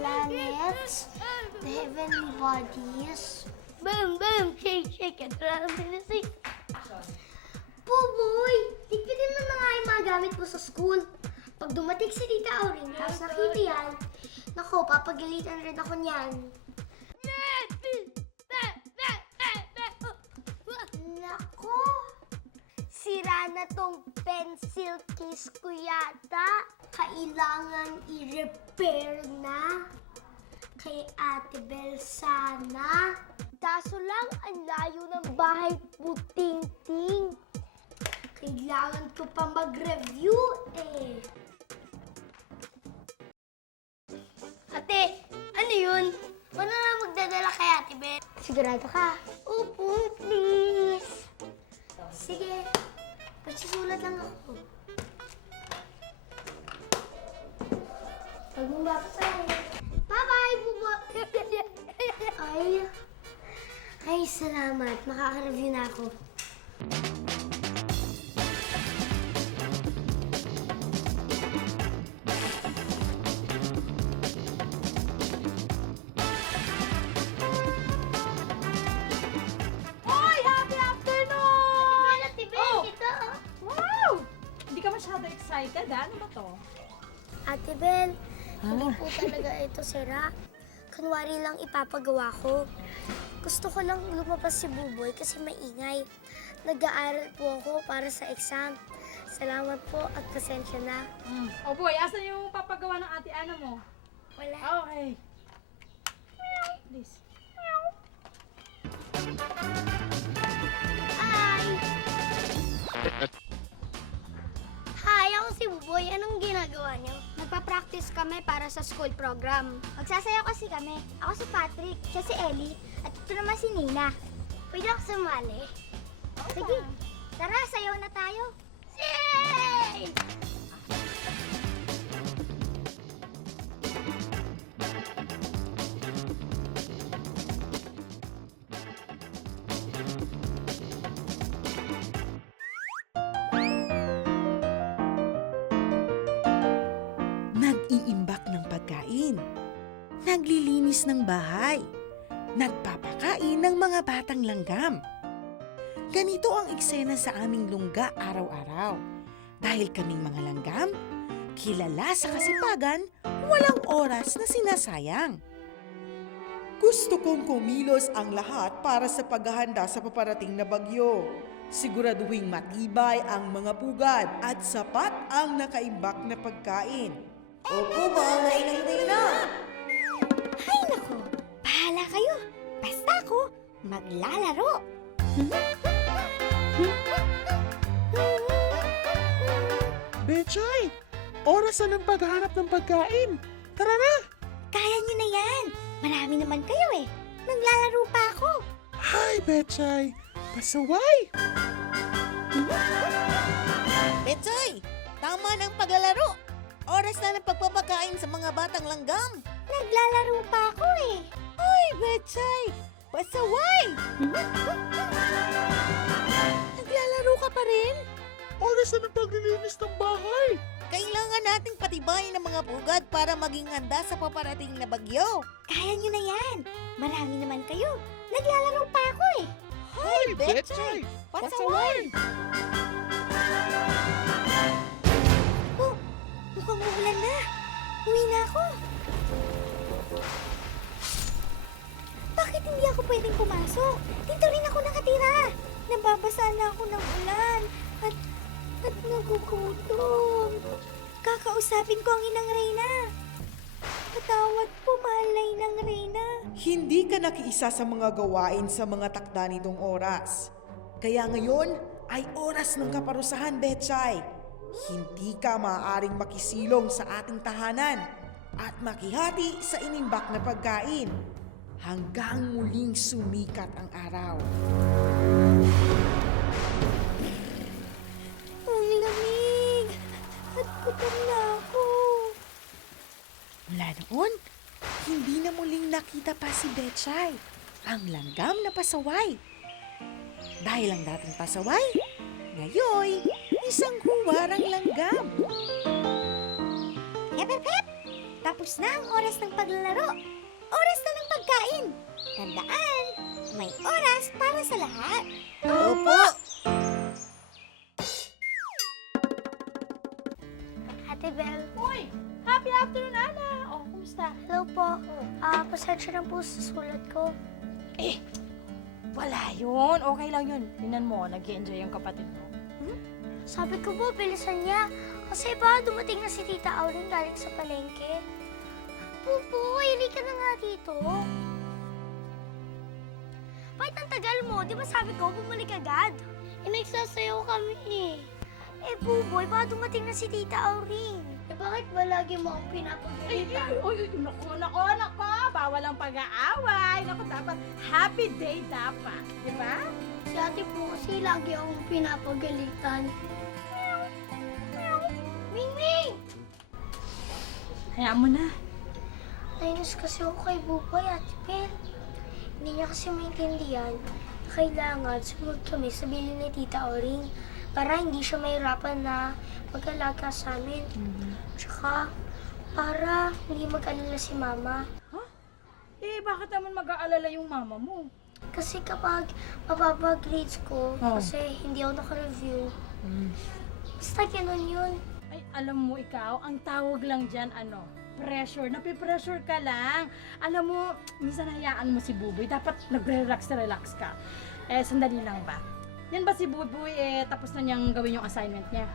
planets, the heavenly bodies. Boom, boom, shake, shake, and drum in the sing. Buboy! Ligpitin mo na nga yung mga gamit mo sa school. Pag dumating si Tita Auring, tapos nakita yan, nako, papagalitan rin ako niyan. Nako! Sira na tong pencil case ko yata. Kailangan i-repair na. Kay Ate Bel sana. Kaso lang, ang layo ng bahay puting-ting. Kailangan ko pa mag-review eh. Ate, ano yun? Ano na magdadala kay Ate Bel? Sigurado ka? Opo, please. Sige, magsusulat lang ako. Huwag mong babasahin. Bye-bye, Bubo! Ay, salamat. Makaka-review na ako. Hoy! Happy afternoon! Ate Bel, ito. Wow! Hindi ka masyado excited, ha? Ano ba to? Ate Bel, hindi po talaga ito sira. Kunwari lang ipapagawa ko. Gusto ko lang lumabas si Buboy kasi maingay. Nag-aaral po ako para sa exam. Salamat po at pasensya na. Oh boy, asan yung papagawa ng ate Ana mo? Wala. Okay. Please. Hi! Hi, ako si Buboy. Anong ginagawa niyo? Nagpa-practice kami para sa school program. Magsasayaw kasi kami. Ako si Patrick, siya si Ellie, at ito naman si Nina. Pwede ako sumali? Sige, tara, sayaw na tayo. Yay! Nag-iimbak ng pagkain, naglilinis ng bahay, nagpapakain ng mga batang langgam. Ganito ang eksena sa aming lungga araw-araw. Dahil kaming mga langgam, kilala sa kasipagan, walang oras na sinasayang. Gusto kong kumilos ang lahat para sa paghahanda sa paparating na bagyo. Siguraduhing matibay ang mga pugad at sapat ang nakaimbak na pagkain. Opo, mga inang-ina! Ay, nako! Bahala kayo! Basta ako, maglalaro! Betchay! Oras na ng paghahanap ng pagkain! Tara na! Kaya nyo na yan! Marami naman kayo eh! Naglalaro pa ako! Hi, Betchay! Pasaway! Betsoy, tama ng paglalaro. Oras na ng pagpapakain sa mga batang langgam. Naglalaro pa ako eh! Ay, Betsoy, pasaway! Naglalaro ka pa rin? Oras na ng paglilinis ng bahay! Kailangan nating patibayin ang mga pugad para maging handa sa paparating na bagyo. Kaya nyo na yan! Marami naman kayo! Naglalaro pa ako eh! Hi, Betsoy, pasaway! Oh, mukhang uulan na! Uwi na ako! Bakit hindi ako pwedeng pumasok? Dito rin ako nakatira! Nababasa na ako ng ulan at nagugutom. Kakausapin ko ang inang Reyna. Patawad po, mahal na inang Reyna. Hindi ka nakiisa sa mga gawain sa mga takda nitong oras. Kaya ngayon ay oras ng kaparusahan, Betchay. Hindi ka maaaring makisilong sa ating tahanan at makihati sa inimbak na pagkain hanggang muling sumikat ang araw. Ang lamig at gutom na ako. Mula noon, hindi na muling nakita pa si Betchay, ang langgam na pasaway. Dahil ang dating pasaway, ngayon, isang huwarang langgam. Hep, hep, hep! Tapos na ang oras ng paglalaro. Oras na ng pagkain. Tandaan, may oras para sa lahat. Opo! Ate Bel. Uy! Happy afternoon, Ana! Oh, kumusta? Hello po. Pasensya na po sa sulat ko. Wala yun. Okay lang yun. Tingnan mo, nag-enjoy yung kapatid mo. Sabi ko po, bilisan niya. Kasi ba, dumating na si Tita Auring galing sa palengke. Pupoy, hindi ka na nga dito. Bakit ang tagal mo? Di ba sabi ko, bumalik agad? Nagsasayaw kami eh. Buboy, baka dumating na si Tita Auring. Bakit ba lagi mo akong pinapagalitan? Uy, nako. Bawal ang pag-aaway. Naku, dapat happy day dapat. Di ba? Si ate po kasi lagi akong pinapagalitan. Ming! Hayaan mo na. Nainis kasi ako kay Buboy, Ate Bel. Hindi niya kasi maintindihan na kailangan sumunod kami sa bilin ni Tita Auring para hindi siya mahirapan na mag-alaga sa amin. Tsaka, para hindi mag-alala si Mama. Bakit naman mag-aalala yung mama mo? Kasi kapag mababa grades ko, kasi hindi ako naka-review, basta ganun yun. Ay, alam mo ikaw, ang tawag lang dyan, pressure. Napipressure ka lang. Alam mo, minsan hayaan mo si Buboy. Dapat nagre-relax ka. Sandali lang ba? Yan ba si Buboy, tapos na niyang gawin yung assignment niya?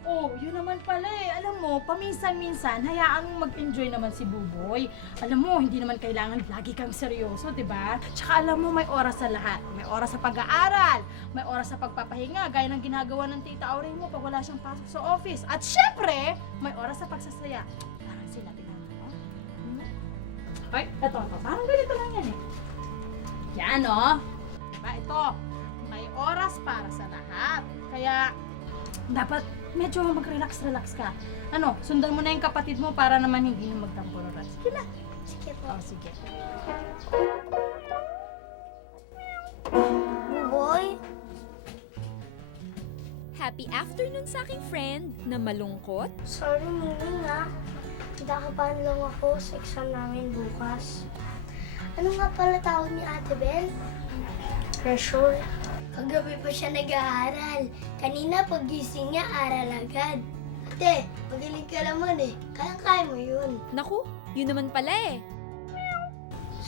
Oh, yun naman pala Alam mo, paminsan-minsan, hayaan mong mag-enjoy naman si Buboy. Alam mo, hindi naman kailangan lagi kang seryoso, di ba? Tsaka alam mo, may oras sa lahat. May oras sa pag-aaral, may oras sa pagpapahinga, gaya ng ginagawa ng Tita Auring mo pag wala siyang pasok sa office. At syempre, may oras sa pagsasaya. Parang sila, tingnan mo. Ay, eto. Parang ganito lang yan Yan, Diba, ito. May oras para sa lahat. Kaya, dapat medyo mag-relax ka. Sundan mo na yung kapatid mo para naman hindi yung magtampururan. Sige na. Sige po. Oh, sige. Buboy? Happy afternoon sa aking friend na malungkot. Sorry, Miming Nakabahan lang ako sa exam namin bukas. Ano nga pala tawag ni Ate Bel? Pressure. Kagabi pa siya nag-aaral. Kanina pagising niya, aral agad. Ate, magaling ka naman Kaya mo yun. Naku, yun naman pala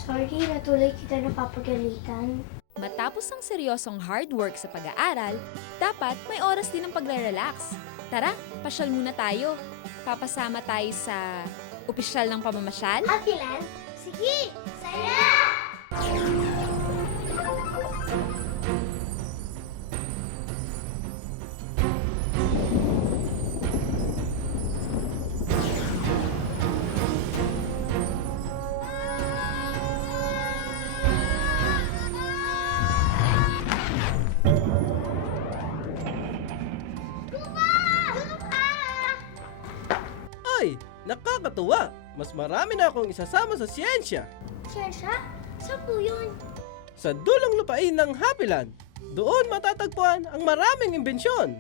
Sorry, natuloy kita napapagalitan. Matapos ang seryosong hard work sa pag-aaral, dapat may oras din ng pagre-relax. Tara, pasyal muna tayo. Papasama tayo sa opisyal ng pamamasyal. Happy Land? Sige! Saya! Ay, nakakatuwa! Mas marami na akong isasama sa siyensya. Siyensya? Saan po yun? Sa dulong lupain ng Happyland, doon matatagpuan ang maraming imbensyon.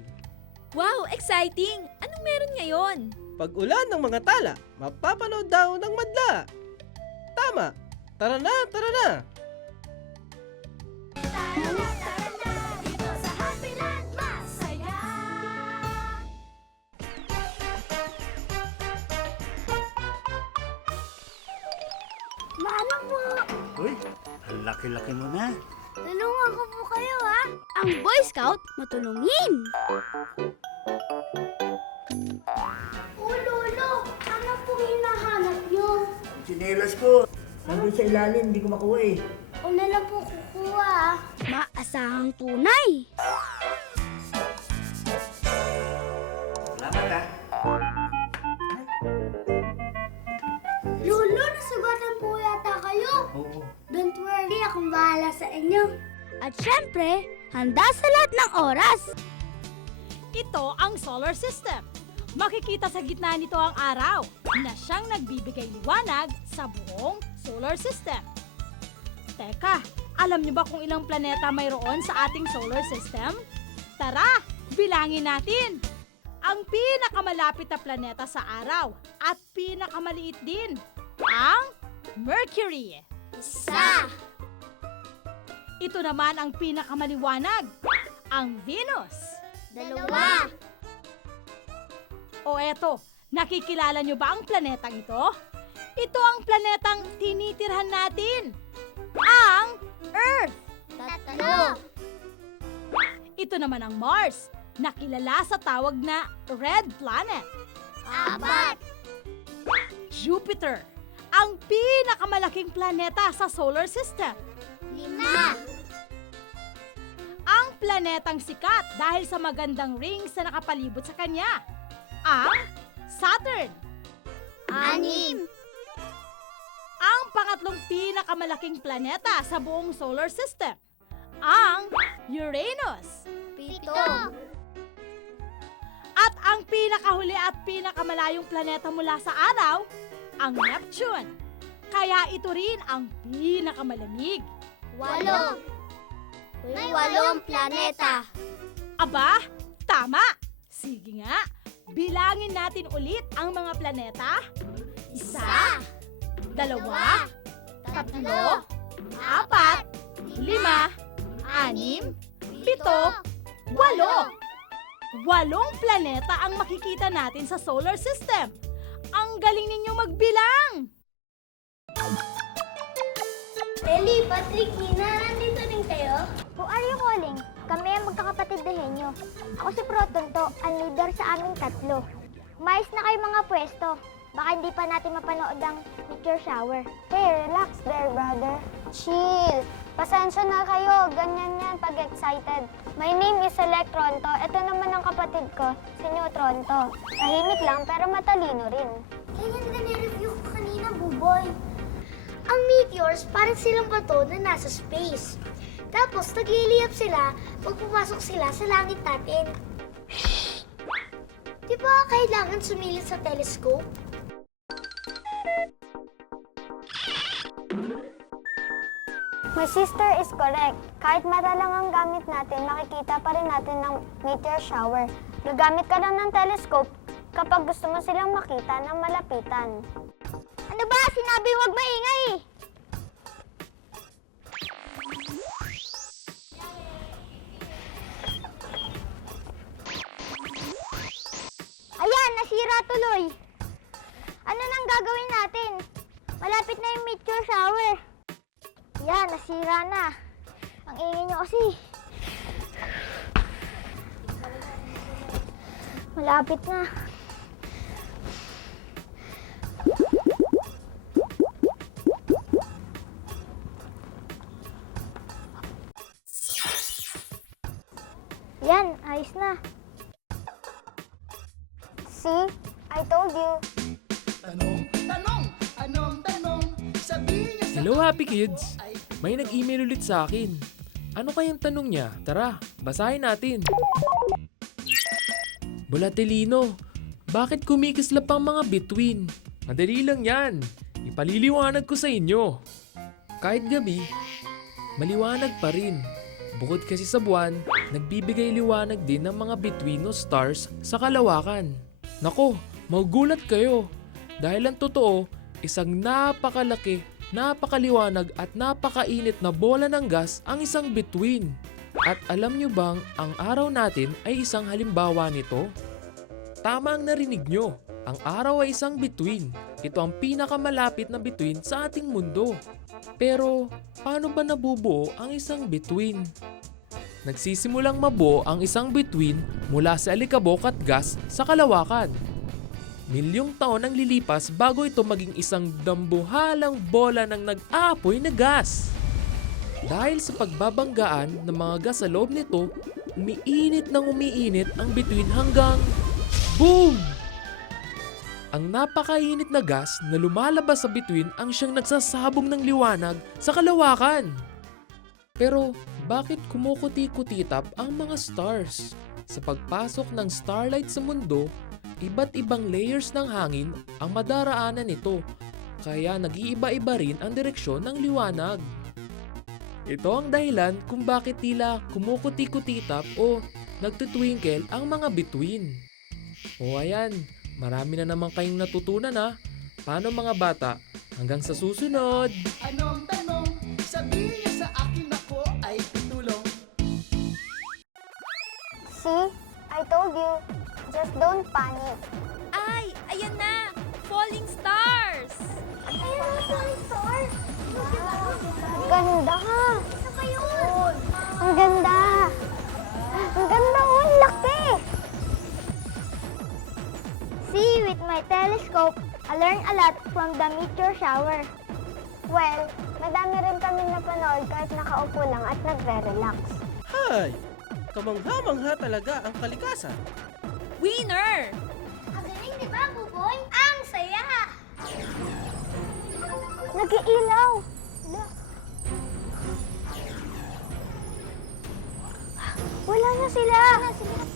Wow, exciting! Anong meron ngayon? Pag ulan ng mga tala, mapapanood daw ng madla. Tama! Tara na, tara na! Mano po? Uy, ang laki-laki mo na. Tulungan ko po kayo, Ang Boy Scout, matulungin! Lolo, ano po hinahanap niyo? Sinelas ko. Nandun sa ilalim, hindi ko makuha Una lang po kukuha, Maasahang tunay! Salamat Lolo, nasugatan po yata kayo. Oo. Don't worry, akong bahala sa inyo. At syempre, handa sa lahat ng oras. Ito ang solar system. Makikita sa gitna nito ang araw na siyang nagbibigay liwanag sa buong solar system. Teka, alam niyo ba kung ilang planeta mayroon sa ating solar system? Tara, bilangin natin. ang pinakamalapit na planeta sa araw at pinakamaliit din, ang Mercury. Isa. Ito naman ang pinakamaliwanag, ang Venus. Dalawa. O eto, nakikilala nyo ba ang planetang ito? Ito ang planetang tinitirhan natin, ang Earth. Tatlo. Ito naman ang Mars, na kilala sa tawag na Red Planet. Apat. Jupiter, ang pinakamalaking planeta sa solar system. Lima. Ang planetang sikat dahil sa magandang rings na nakapalibot sa kanya, ang Saturn. Anim. Ang pangatlong pinakamalaking planeta sa buong solar system, ang Uranus. Pito. At ang pinakahuli at pinakamalayong planeta mula sa araw, ang Neptune. Kaya ito rin ang pinakamalamig. Walo. May 8 planeta. Aba, tama! Sige nga, bilangin natin ulit ang mga planeta. Isa, dalawa, tatlo, apat, 5, 6, 7, 8. 8 planeta ang makikita natin sa solar system. Ang galing ninyong magbilang! Ellie, Patrick, Nina, nandito rin kayo? Who are you calling? Kami ang magkakapatid na henyo. Ako si Protonto, ang leader sa aming tatlo. Umayos na kayo mga pwesto. Baka hindi pa natin mapanood ang meteor shower. Hey, relax there, brother. Chill. Pasensya na kayo. Ganyan yan pag excited. My name is Select Tronto. Ito naman ang kapatid ko, si Neutronto. Tahimik lang pero matalino rin. Ganyan ka ni-review ko kanina, Buboy. Ang meteors, parang silang bato na nasa space. Tapos, nagliliyap sila pag pumasok sila sa langit natin. Di ba kailangan sumilip sa telescope? My sister is correct. Kahit mata lang ang gamit natin, makikita pa rin natin ng meteor shower. Gagamit ka lang ng telescope kapag gusto mo silang makita ng malapitan. Ano ba? Sinabi huwag maingay! Ayan, nasira tuloy. Ano nang gagawin natin? Malapit na yung meteor shower. Yan, nasira na. Ang ingay nyo kasi. Malapit na. Yan, ayos na. See? I told you. Hello Happy Kids! May nag-email ulit sa akin. Ano kayang tanong niya? Tara, basahin natin. Bulatelino, bakit kumikislap ang mga bituin? Madali lang yan. Ipaliliwanag ko sa inyo. Kahit gabi, maliwanag pa rin. Bukod kasi sa buwan, nagbibigay liwanag din ng mga bituin o stars sa kalawakan. Nako, magugulat kayo. Dahil ang totoo, isang napakalaki, napakaliwanag at napakainit na bola ng gas ang isang bituin. At alam nyo bang ang araw natin ay isang halimbawa nito? Tama ang narinig nyo, ang araw ay isang bituin. Ito ang pinakamalapit na bituin sa ating mundo. Pero paano ba nabubuo ang isang bituin? Nagsisimulang mabuo ang isang bituin mula sa alikabok at gas sa kalawakan. Milyong taon ang lilipas bago ito maging isang dambuhalang bola ng nag-aapoy na gas. Dahil sa pagbabanggaan ng mga gas sa loob nito, umiinit ang bituin hanggang boom! Ang napakainit na gas na lumalabas sa bituin ang siyang nagsasabog ng liwanag sa kalawakan. Pero bakit kumukuti-kutitap ang mga stars? Sa pagpasok ng starlight sa mundo, iba't ibang layers ng hangin ang madaraanan nito, kaya nag-iiba-iba rin ang direksyon ng liwanag. Ito ang dahilan kung bakit tila kumukuti-kutitap o nagtutwinkle ang mga bituin. O ayan, marami na naman kayong natutunan ha. Paano mga bata? Hanggang sa susunod! Anong tanong? Sabihin niyo sa akin ako ay pitulong. See? I told you. Just don't panic. Ay, ayan na! Falling stars! Ayun na, falling stars! Ganda ka! Isa pa yun! Ang ganda! Ang ganda, oh! Ang laki! See, with my telescope, I learned a lot from the meteor shower. Well, madami rin kami napanood kahit nakaupo lang at nagre-relax. Hay! Kamangha-mangha talaga ang kalikasan. Winner! Ang galing, di ba, Buboy? Ang saya! Nag-iilaw! Wala na sila! Wala sila!